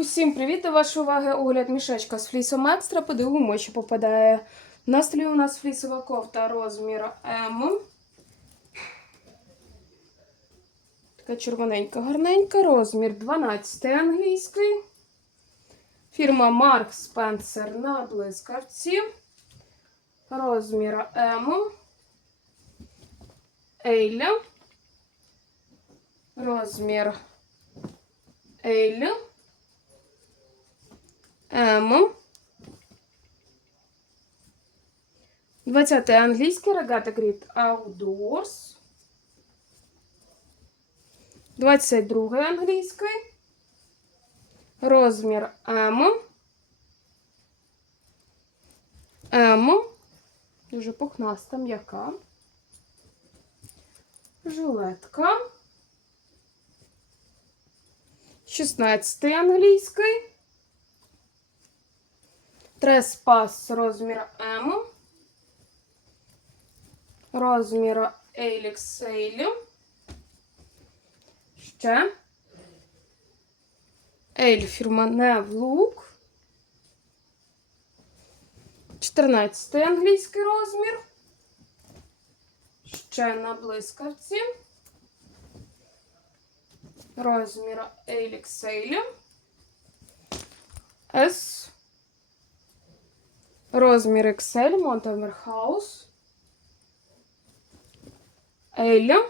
Усім привіт до вашої уваги. Огляд мішечка з флісом екстра. Подивимо, що попадає. На столі у нас флісова кофта розміру М. Така червоненька, гарненька, розмір 12 англійський. Фірма Марк Спенсер на блискавці. Розмір М. Ейля. Розмір Ейля. М. 20 англійський регата Грід Outdoors. 22 англійський. Розмір М. М. Дуже пухнаста, м'яка. Жилетка. 16 англійський. Треспас розмір М. Розмір XL. Ще. Ель фірма Невлук. 14 англійський розмір. Ще на блискавці. Розмір XL. S. Розмір XL, Montgomery House. L.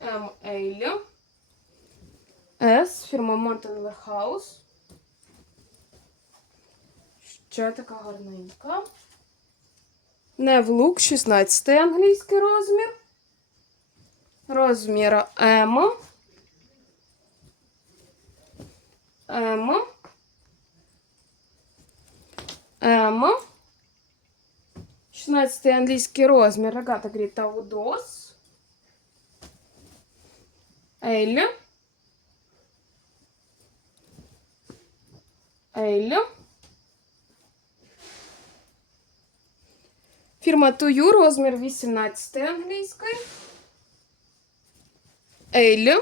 ML. S. Фірма Montgomery House. Ще така гарненька. Невлук, 16 англійський розмір. Розмір М. М. М. 16 англійський розмір. Рогата Гріта Удос. Ель. Ель. Фірма Тую, розмір 18 англійський. Ель.